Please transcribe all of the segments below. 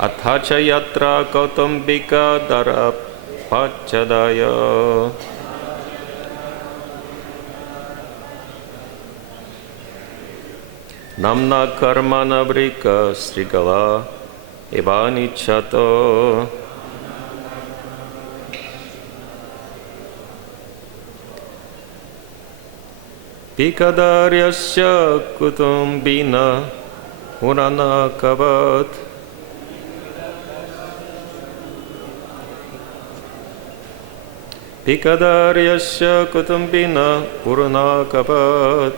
Atha cha yatra kautumbika darapachadaya. Namna karmana vrika srigala evanichato. Pikadaryasya kutumbina urana kavat. Pikadaryasya kutumbina urana kavat.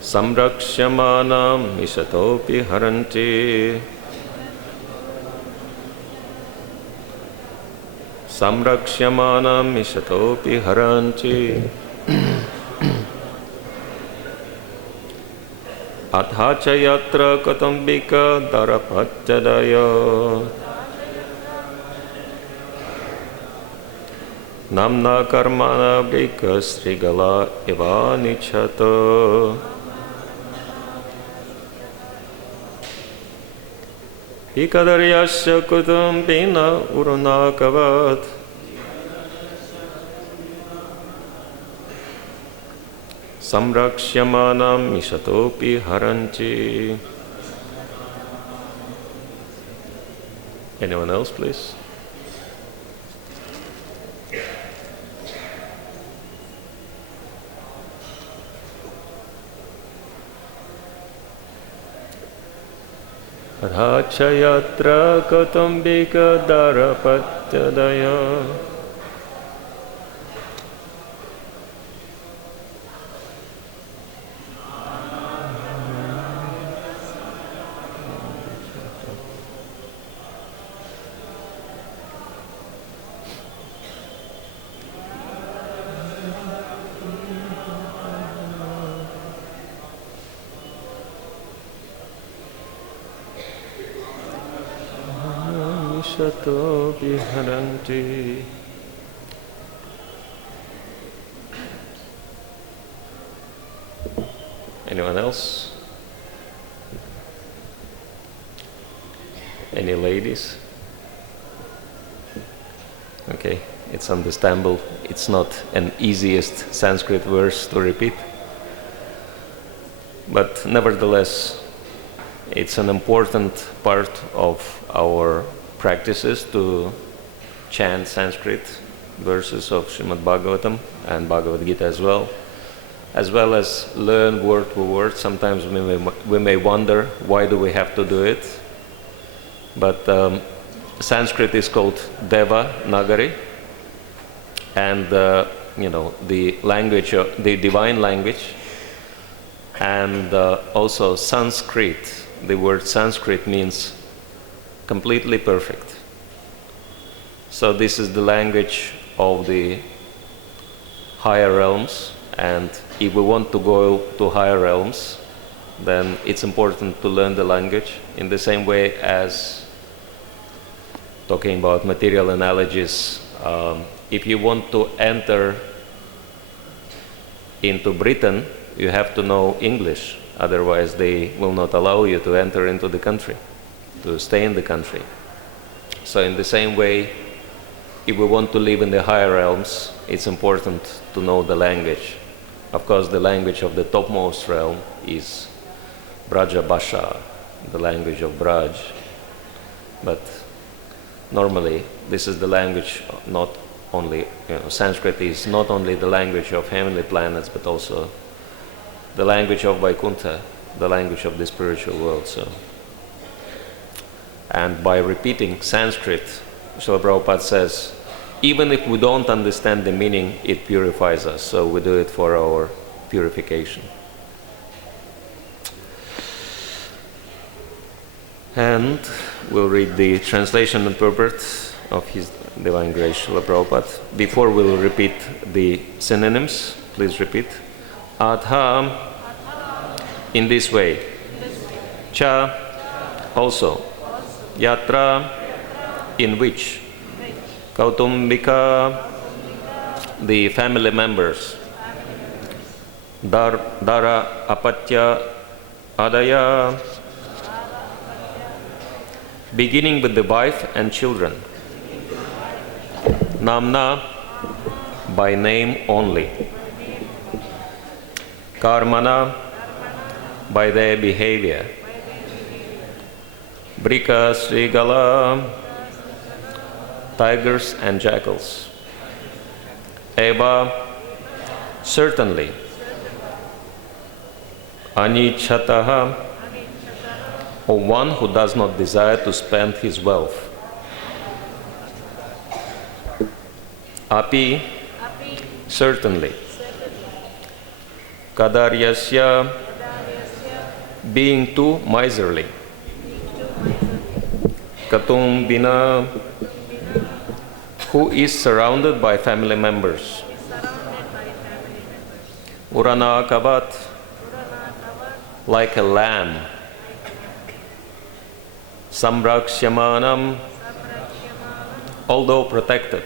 Samrakshamanam misatopi haranti. Samrakshamanam misatopi haranti. Athacha yatra katambika darapachadaya. Namna karmana brika srigala evanichato. Pikadaryasya kutumbina urana kavat. Samrakshamanam misatopi haranti. Anyone else, please? Athacha yatra kautumbika darapachadaya. Sato viharanti. Anyone else? Any ladies? Okay, it's understandable. It's not an easiest Sanskrit verse to repeat, but nevertheless, it's an important part of our practices to chant Sanskrit verses of Srimad Bhagavatam and Bhagavad Gita as well as learn word for word. Sometimes we may wonder, why do we have to do it? But Sanskrit is called Deva Nagari, and the language, the divine language, and also Sanskrit. The word Sanskrit means completely perfect. So this is the language of the higher realms, and if we want to go to higher realms, then it's important to learn the language. In the same way as talking about material analogies, if you want to enter into Britain, you have to know English, otherwise they will not allow you to enter into the country, to stay in the country. So in the same way, if we want to live in the higher realms, it's important to know the language. Of course, the language of the topmost realm is Braja Bhasha, the language of Braj. But normally, this is the language not only, Sanskrit is not only the language of heavenly planets, but also the language of Vaikuntha, the language of the spiritual world. So, and by repeating Sanskrit, Srila Prabhupada says, even if we don't understand the meaning, it purifies us. So we do it for our purification. And we'll read the translation and purport of His Divine Grace Srila Prabhupada. Before we'll repeat the synonyms, please repeat. Atha, in this way. Cha, also. Yatra, in which. Kautumbika, the family members. Dara apatya, Adaya, beginning with the wife and children. Namna, by name only. Karmana, by their behavior. Brika, Srigala, tigers and jackals. Eva, certainly. Anichataha, or one who does not desire to spend his wealth. Api, certainly. Kadaryasya, being too miserly. Katumbina, who is surrounded by family members. Uranakavat, like a lamb. Samraksyamanam, although protected.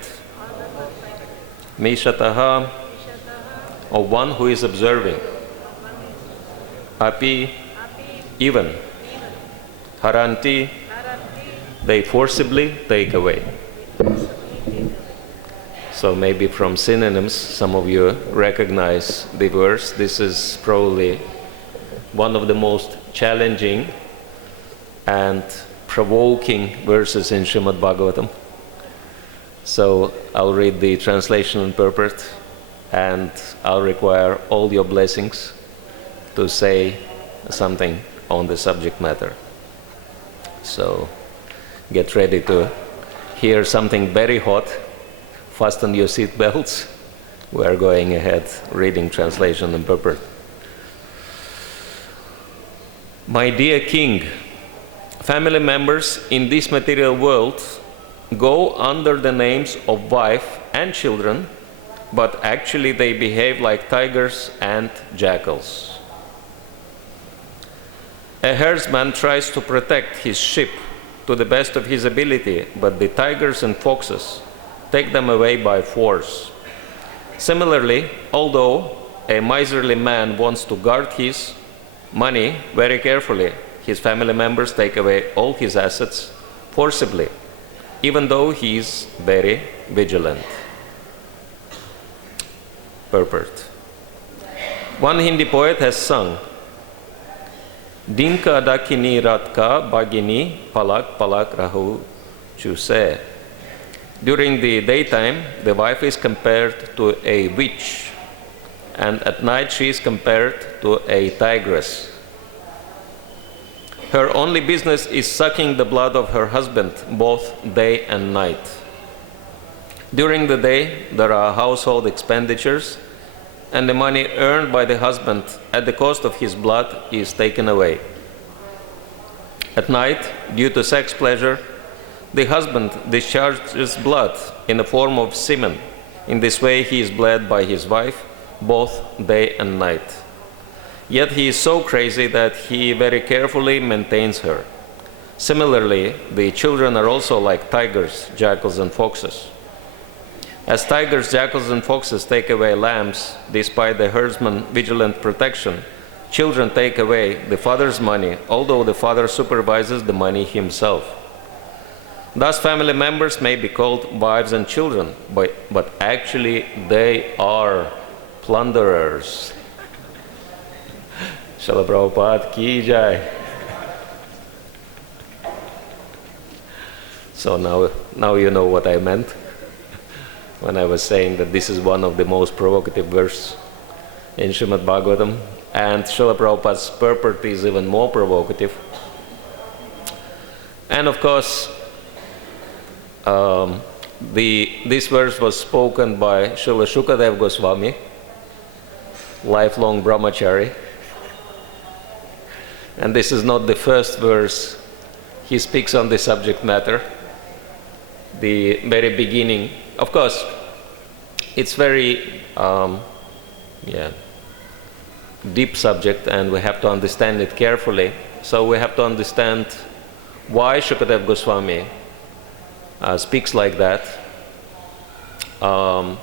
Mishataha, or one who is observing. Api, even. Haranti, they forcibly take away. So maybe from synonyms, some of you recognize the verse. This is probably one of the most challenging and provoking verses in Srimad Bhagavatam. So I'll read the translation and purport, and I'll require all your blessings to say something on the subject matter. So get ready to hear something very hot. Fasten your seat belts. We are going ahead reading translation and purport. My dear king, family members in this material world go under the names of wife and children, but actually they behave like tigers and jackals. A herdsman tries to protect his sheep to the best of his ability, but the tigers and foxes take them away by force. Similarly, although a miserly man wants to guard his money very carefully, his family members take away all his assets forcibly, even though he is very vigilant. Purport. One Hindi poet has sung, Dinka dakini ratka bagini palak palak rahu chuse. During the daytime, the wife is compared to a witch, and at night she is compared to a tigress. Her only business is sucking the blood of her husband both day and night. During the day, there are household expenditures, and the money earned by the husband at the cost of his blood is taken away. At night, due to sex pleasure, the husband discharges blood in the form of semen. In this way, he is bled by his wife both day and night. Yet he is so crazy that he very carefully maintains her. Similarly, the children are also like tigers, jackals, and foxes. As tigers, jackals, and foxes take away lambs, despite the herdsman's vigilant protection, children take away the father's money, although the father supervises the money himself. Thus, family members may be called wives and children, but actually they are plunderers. Srila Prabhupada ki jai. So now you know what I meant when I was saying that this is one of the most provocative verses in Srimad Bhagavatam, and Srila Prabhupada's purport is even more provocative. And of course, this verse was spoken by Srila Shukadev Goswami, lifelong brahmachari. And this is not the first verse he speaks on the subject matter. The very beginning, of course, it's very deep subject, and we have to understand it carefully. So we have to understand why Shukadev Goswami speaks like that. How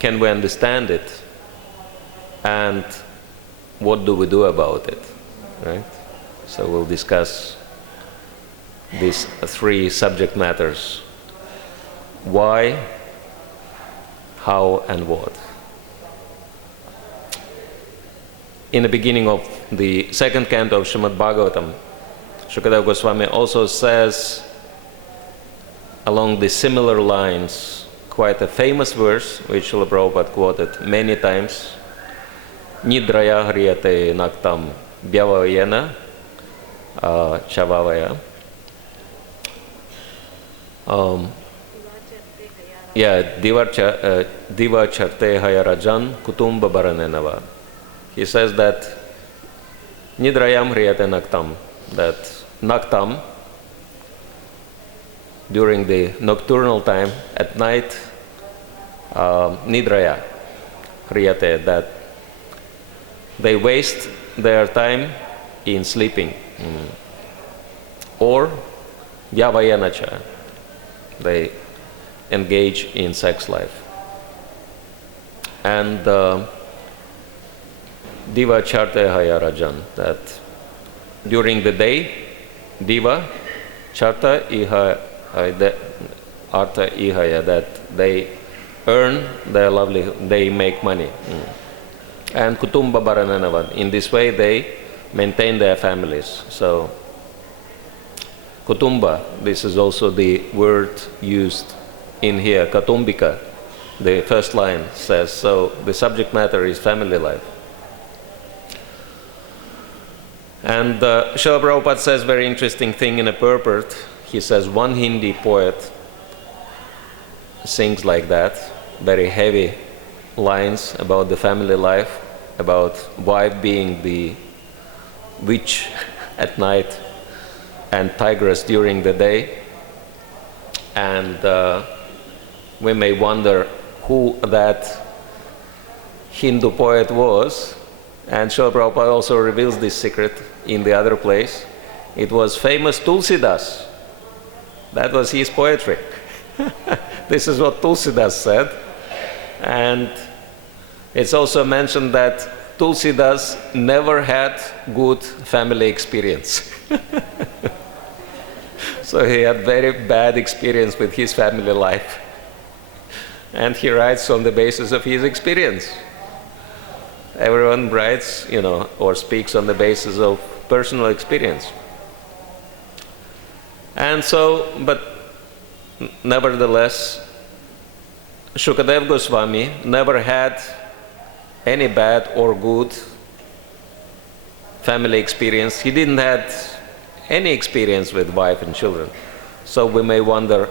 can we understand it? And what do we do about it, right? So we'll discuss these three subject matters: why, how, and what. In the beginning of the second canto of Srimad Bhagavatam, Shukadeva Goswami also says, along the similar lines, quite a famous verse which Srila Prabhupada quoted many times: Nidraya hriyate naktam bhyavayena chavavaya. Diva charte hayarajan kutumba baranenava. He says that Nidrayam hriyate naktam, that naktam, during the nocturnal time, at night, nidraya hriyate, that they waste their time in sleeping. Or vyavayanacha, they engage in sex life. And diva charte hayarajan, that during the day, diva charta iha artha ihaya, that they earn their livelihood, they make money. And kutumba barananavan, in this way they maintain their families. So kutumba, this is also the word used in here, katumbika, the first line says, so the subject matter is family life. And Srila Prabhupada says very interesting thing in a purport. He says one Hindi poet sings like that, very heavy lines about the family life, about wife being the witch at night and tigress during the day. And we may wonder who that Hindu poet was. And Srila Prabhupada also reveals this secret in the other place. It was famous Tulsidas. That was his poetry. This is what Tulsidas said. And it's also mentioned that Tulsidas never had good family experience. So he had very bad experience with his family life. And he writes on the basis of his experience. Everyone writes, or speaks on the basis of personal experience. And so, but nevertheless, Shukadeva Goswami never had any bad or good family experience. He didn't have any experience with wife and children. So we may wonder,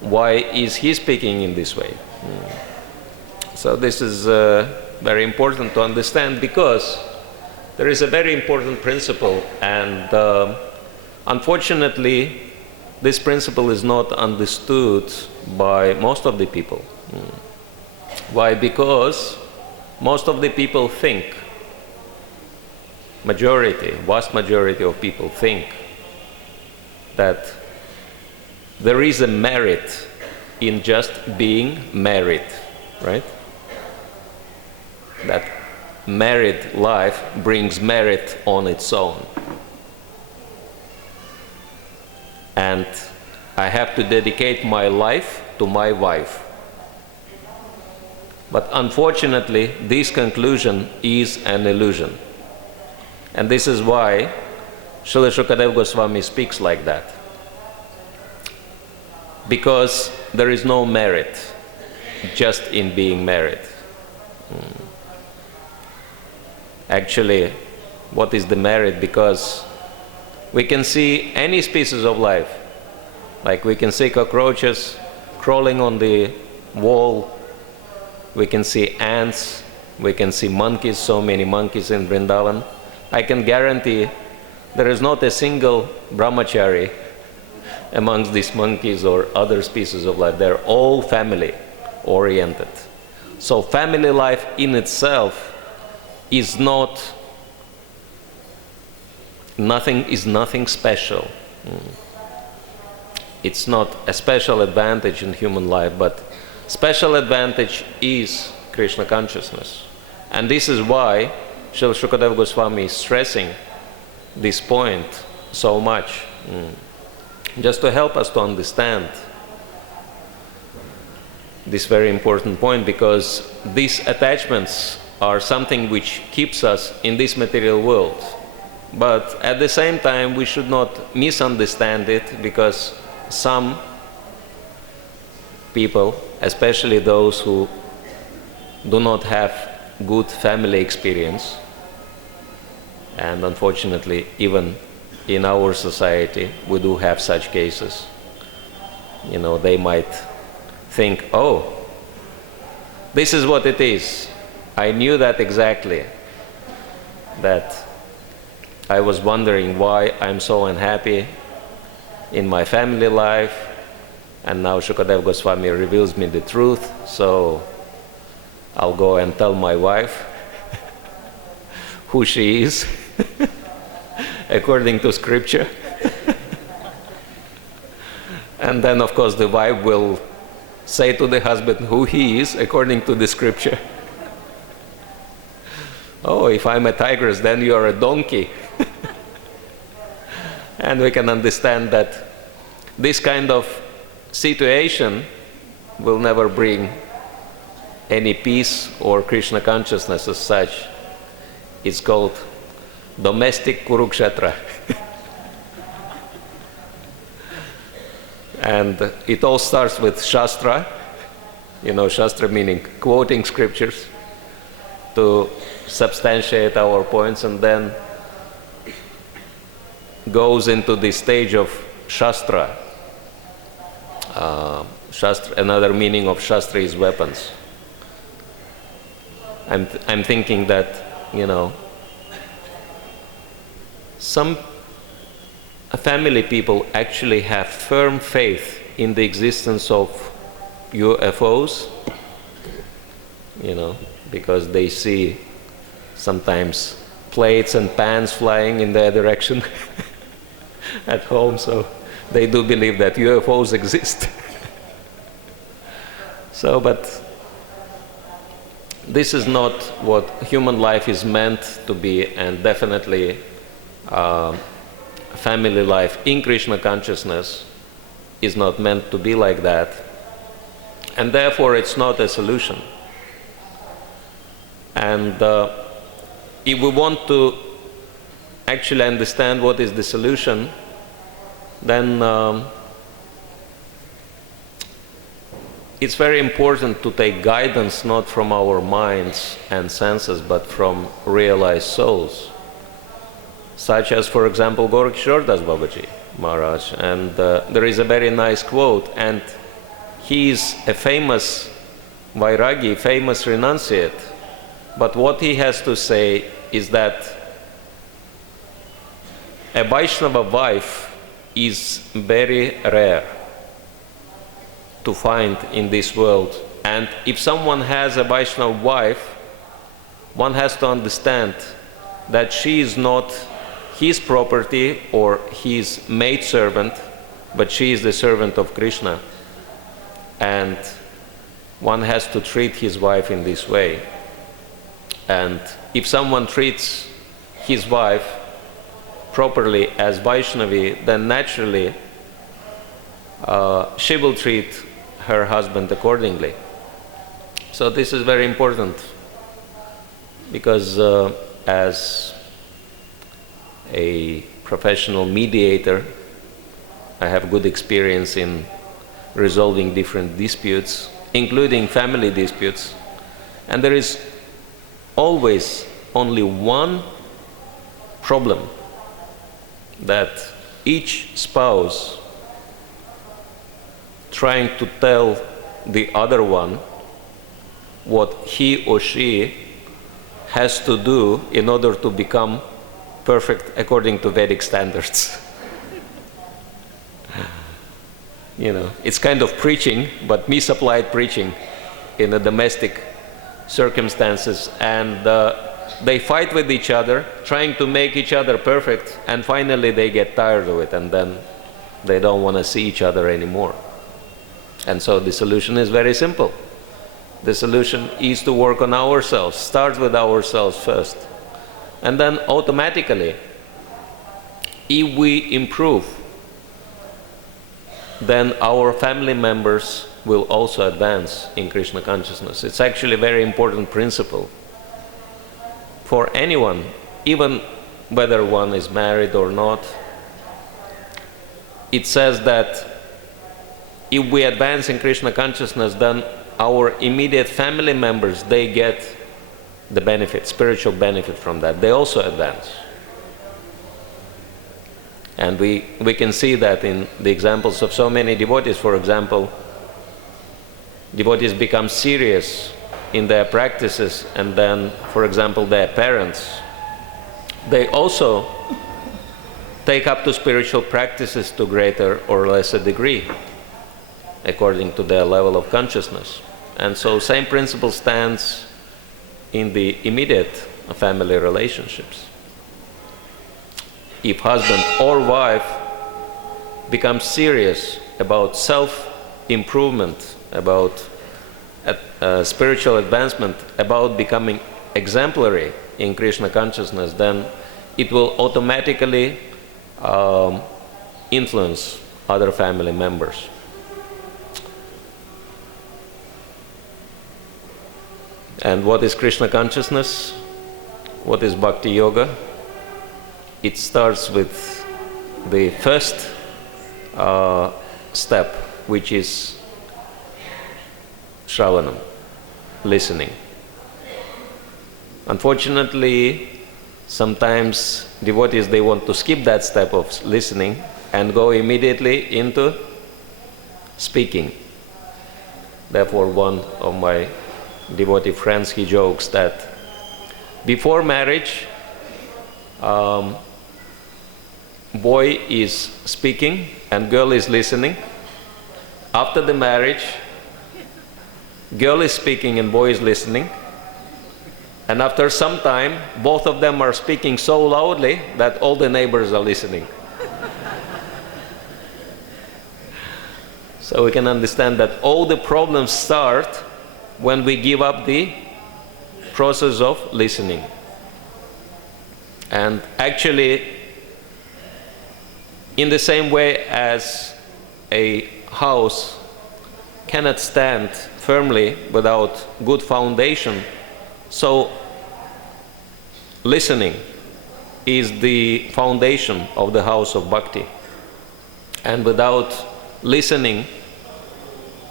why is he speaking in this way? So this is very important to understand, because there is a very important principle, and unfortunately this principle is not understood by most of the people. Why? Because most of the people think, vast majority of people think that there is a merit in just being married, right? That married life brings merit on its own. And I have to dedicate my life to my wife. But unfortunately, this conclusion is an illusion. And this is why Srila Shukadeva Goswami speaks like that. Because there is no merit just in being married. Actually, what is the merit? Because we can see any species of life. Like we can see cockroaches crawling on the wall. We can see ants. We can see monkeys, so many monkeys in Vrindavan. I can guarantee there is not a single brahmachari amongst these monkeys or other species of life. They're all family oriented. So family life in itself is nothing special. It's not a special advantage in human life, but special advantage is Krishna consciousness. And this is why Srila Shukadeva Goswami is stressing this point so much, just to help us to understand this very important point, because these attachments are something which keeps us in this material world. But at the same time, we should not misunderstand it, because some people, especially those who do not have good family experience, and unfortunately even in our society we do have such cases, they might think, oh, this is what it is. I knew that exactly, that I was wondering why I'm so unhappy in my family life, and now Shukadeva Goswami reveals me the truth, so I'll go and tell my wife who she is according to scripture. And then of course the wife will say to the husband who he is according to the scripture. Oh, if I'm a tigress, then you're a donkey. And we can understand that this kind of situation will never bring any peace or Krishna consciousness as such. It's called domestic Kurukshetra. And it all starts with Shastra, Shastra meaning quoting scriptures to substantiate our points, and then goes into the stage of Shastra. Another meaning of Shastra is weapons. I'm thinking that, some family people actually have firm faith in the existence of UFOs, because they see sometimes plates and pans flying in their direction at home, so they do believe that UFOs exist. But this is not what human life is meant to be, and definitely family life in Krishna consciousness is not meant to be like that, and therefore it's not a solution. And if we want to actually understand what is the solution, then it's very important to take guidance not from our minds and senses, but from realized souls, such as, for example, Gorakishore Das Babaji Maharaj. And there is a very nice quote, and he is a famous Vairagi, famous renunciate, but what he has to say is that a Vaishnava wife is very rare to find in this world. And if someone has a Vaishnava wife, one has to understand that she is not his property or his maidservant, but she is the servant of Krishna. And one has to treat his wife in this way. And if someone treats his wife properly as Vaishnavi, then naturally she will treat her husband accordingly. So this is very important, because as a professional mediator, I have good experience in resolving different disputes, including family disputes, and there is always only one problem, that each spouse trying to tell the other one what he or she has to do in order to become perfect according to Vedic standards. It's kind of preaching, but misapplied preaching in the domestic circumstances, and they fight with each other, trying to make each other perfect, and finally they get tired of it, and then they don't want to see each other anymore. And so the solution is very simple. The solution is to work on ourselves, start with ourselves first, And then automatically, if we improve, then our family members will also advance in Krishna consciousness. It's actually a very important principle for anyone, even whether one is married or not. It says that if we advance in Krishna consciousness, then our immediate family members, they get the benefit, spiritual benefit from that. They also advance. And we can see that in the examples of so many devotees. For example, devotees become serious in their practices, and then, for example, their parents, they also take up to spiritual practices to greater or lesser degree, according to their level of consciousness. And so same principle stands in the immediate family relationships. If husband or wife becomes serious about self-improvement, about spiritual advancement, about becoming exemplary in Krishna consciousness, then it will automatically influence other family members. And what is Krishna consciousness? What is Bhakti Yoga? It starts with the first step, which is Shravanam, listening. Unfortunately, sometimes devotees, they want to skip that step of listening and go immediately into speaking. Therefore, one of my devotee friends, he jokes that before marriage, boy is speaking and girl is listening. After the marriage, girl is speaking and boy is listening. And after some time, both of them are speaking so loudly that all the neighbors are listening. So we can understand that all the problems start when we give up the process of listening. And actually, in the same way as a house cannot stand firmly without good foundation, so listening is the foundation of the house of bhakti. And without listening,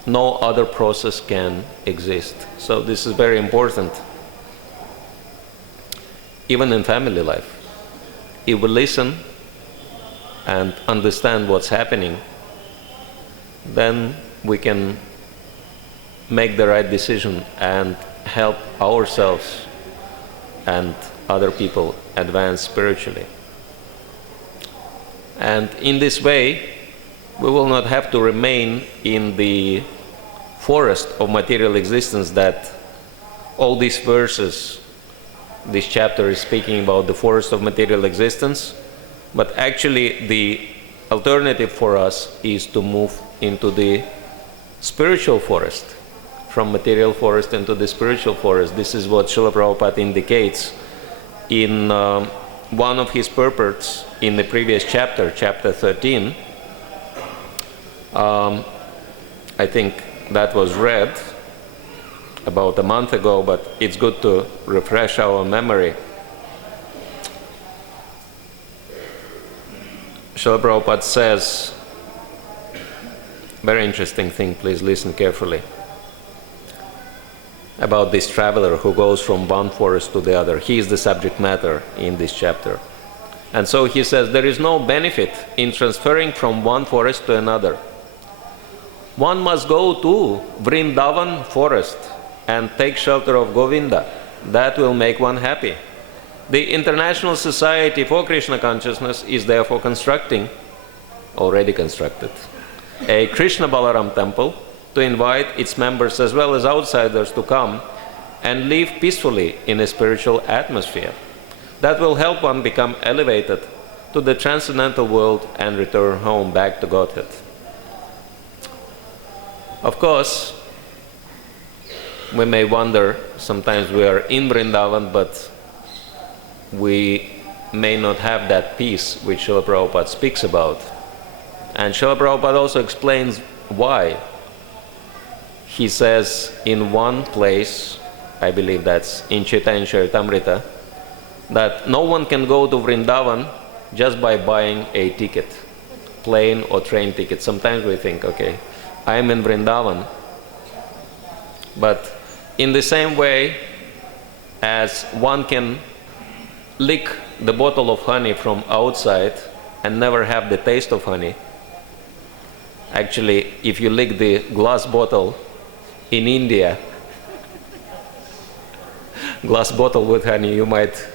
no other process can exist. So this is very important. Even in family life, if we listen and understand what's happening, then we can make the right decision and help ourselves and other people advance spiritually. And in this way, we will not have to remain in the forest of material existence that all these verses, this chapter is speaking about the forest of material existence, but actually the alternative for us is to move into the spiritual forest, from material forest into the spiritual forest. This is what Srila Prabhupada indicates in one of his purports in the previous chapter, chapter 13. I think that was read about a month ago, but it's good to refresh our memory. Srila Prabhupada says, very interesting thing, please listen carefully, about this traveler who goes from one forest to the other. He is the subject matter in this chapter. And so he says, there is no benefit in transferring from one forest to another. One must go to Vrindavan forest and take shelter of Govinda. That will make one happy. The International Society for Krishna Consciousness is therefore already constructed, a Krishna Balaram temple to invite its members as well as outsiders to come and live peacefully in a spiritual atmosphere. That will help one become elevated to the transcendental world and return home back to Godhead. Of course, we may wonder, sometimes we are in Vrindavan, but we may not have that peace which Srila Prabhupada speaks about. And Srila Prabhupada also explains why. He says in one place, I believe that's in Chaitanya Charitamrita, that no one can go to Vrindavan just by buying a ticket, plane or train ticket. Sometimes we think, okay, I am in Vrindavan, but in the same way as one can lick the bottle of honey from outside and never have the taste of honey, actually, if you lick the glass bottle in India, glass bottle with honey, you might,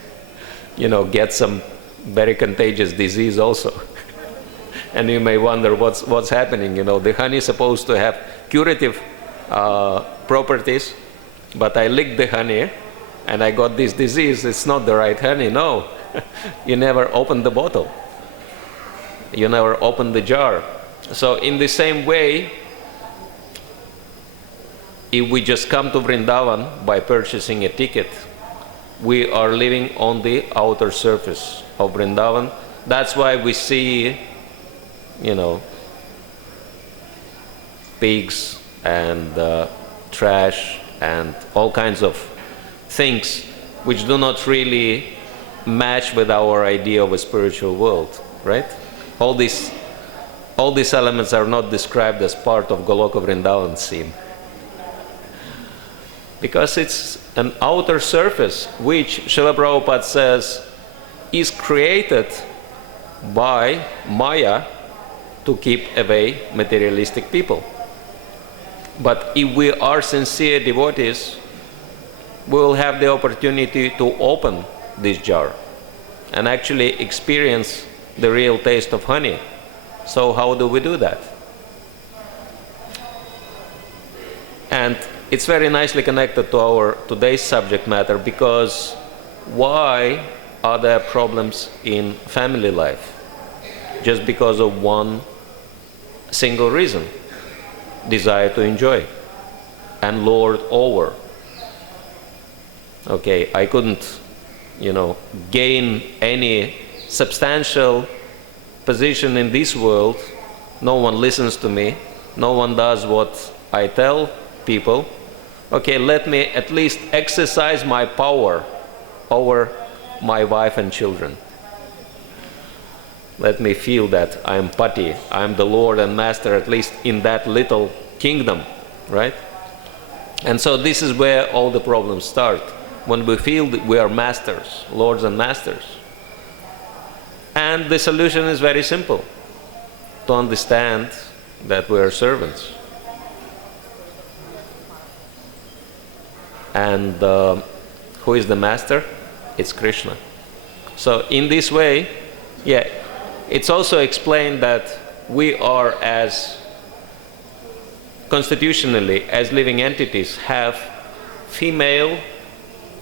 get some very contagious disease also. And you may wonder what's happening. The honey is supposed to have curative properties, but I licked the honey and I got this disease. It's not the right honey. No, you never opened the bottle. You never opened the jar. So in the same way, if we just come to Vrindavan by purchasing a ticket, we are living on the outer surface of Vrindavan. That's why we see, pigs and trash and all kinds of things which do not really match with our idea of a spiritual world, right? All these elements are not described as part of Goloka Vrindavan scene, because it's an outer surface which Srila Prabhupada says is created by Maya to keep away materialistic people. But if we are sincere devotees, we will have the opportunity to open this jar and actually experience the real taste of honey. So how do we do that? And it's very nicely connected to our today's subject matter, because why are there problems in family life? Just because of one single reason: desire to enjoy and lord over. Okay, I couldn't, gain any substantial position in this world. No one listens to me. No one does what I tell people. Okay, let me at least exercise my power over my wife and children. Let me feel that I am Pati, I am the Lord and Master, at least in that little kingdom, right? And so this is where all the problems start, when we feel that we are masters, lords and masters. And the solution is very simple: to understand that we are servants. And who is the master? It's Krishna. So in this way, it's also explained that we are, as constitutionally, as living entities, have female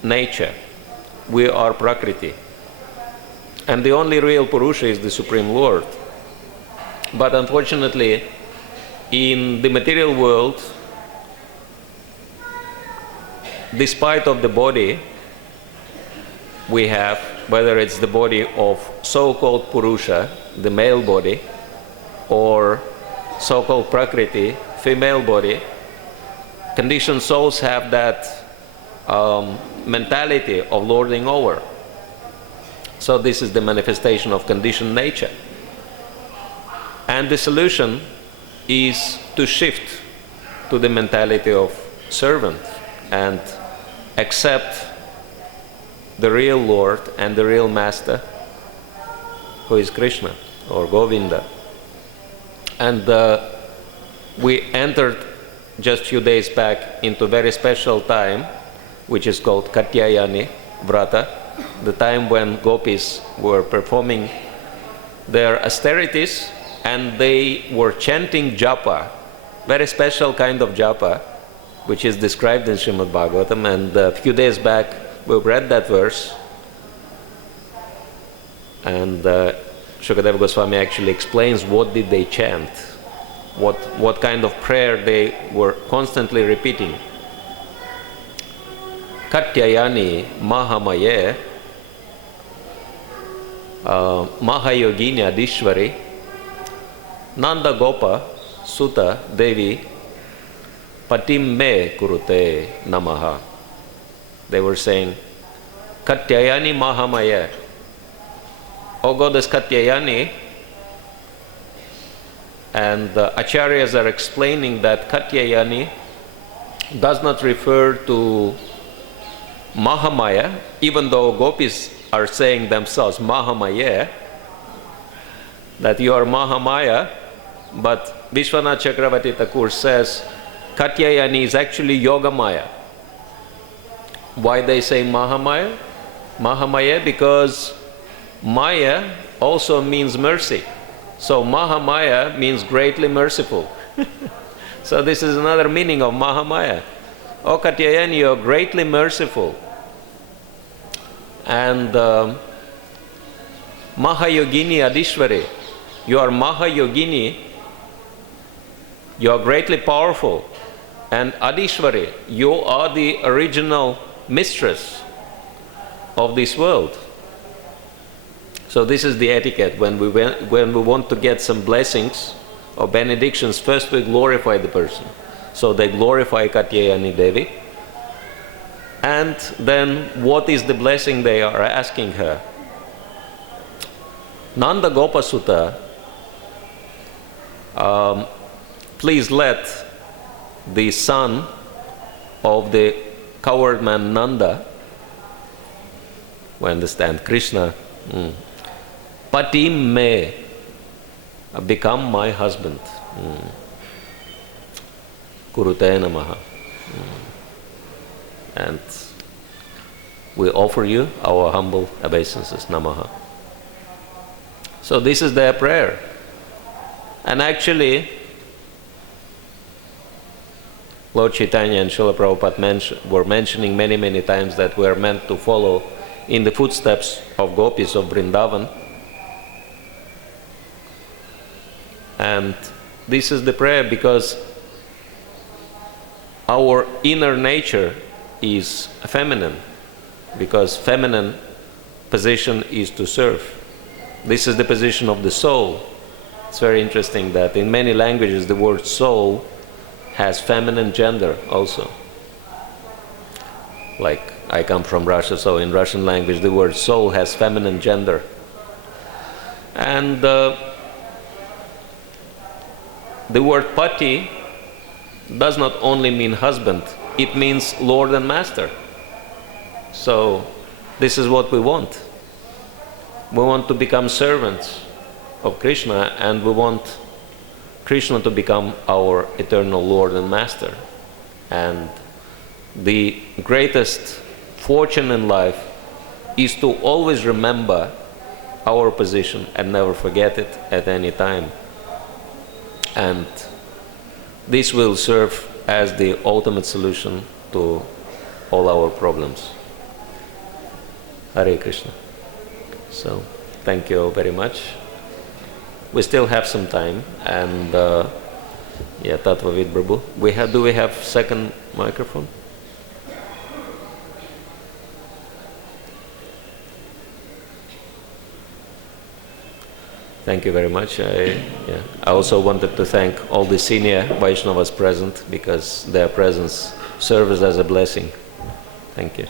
nature. We are Prakriti. And the only real Purusha is the Supreme Lord. But unfortunately, in the material world, despite of the body we have, whether it's the body of so-called Purusha, the male body, or so-called Prakriti, female body, conditioned souls have that mentality of lording over. So this is the manifestation of conditioned nature. And the solution is to shift to the mentality of servant and accept the real Lord and the real Master, who is Krishna or Govinda. And we entered just a few days back into a very special time, which is called Katyayani Vrata, the time when gopis were performing their austerities and they were chanting japa, very special kind of japa, which is described in Srimad Bhagavatam. And a few days back we read that verse, and Shukadeva Goswami actually explains what did they chant, what kind of prayer they were constantly repeating. Katyayani Mahamaye Mahayogini Adishwari, Nanda Gopa Sutta Devi Patim Me Kurute Namaha. They were saying, Katyayani Mahamaya, O Goddess Katyayani. And the Acharyas are explaining that Katyayani does not refer to Mahamaya, even though gopis are saying themselves Mahamaya, that you are Mahamaya, but Vishwanath Chakravarti Thakur says Katyayani is actually Yogamaya. Why they say Mahamaya? Mahamaya because Maya also means mercy. So Mahamaya means greatly merciful. So this is another meaning of Mahamaya. O Katyayani, you are greatly merciful. And Mahayogini Adishwari, you are Mahayogini, you are greatly powerful. And Adishwari, you are the original mistress of this world. So this is the etiquette. When we want to get some blessings or benedictions, first we glorify the person. So they glorify Katyayani Devi. And then what is the blessing they are asking her? Nanda Gopa Sutta, please let the son of the coward man Nanda, we understand Krishna, Patim me, become my husband. Kurute Namaha. And we offer you our humble obeisances. Namaha. So this is their prayer. And actually, Lord Chaitanya and Srila Prabhupada were mentioning many, many times that we are meant to follow in the footsteps of gopis of Vrindavan. And this is the prayer because our inner nature is feminine, because feminine position is to serve. This is the position of the soul. It's very interesting that in many languages the word soul has feminine gender also. Like I come from Russia, so in Russian language the word soul has feminine gender. And the word pati does not only mean husband, it means Lord and Master. So this is what we want. We want to become servants of Krishna, and we want Krishna to become our eternal Lord and Master. And the greatest fortune in life is to always remember our position and never forget it at any time. And this will serve as the ultimate solution to all our problems. Hare Krishna. So, thank you very much. We still have some time, and yeah, Tattvavid Prabhu. Do we have second microphone? Thank you very much. I also wanted to thank all the senior Vaishnavas present, because their presence serves as a blessing. Thank you.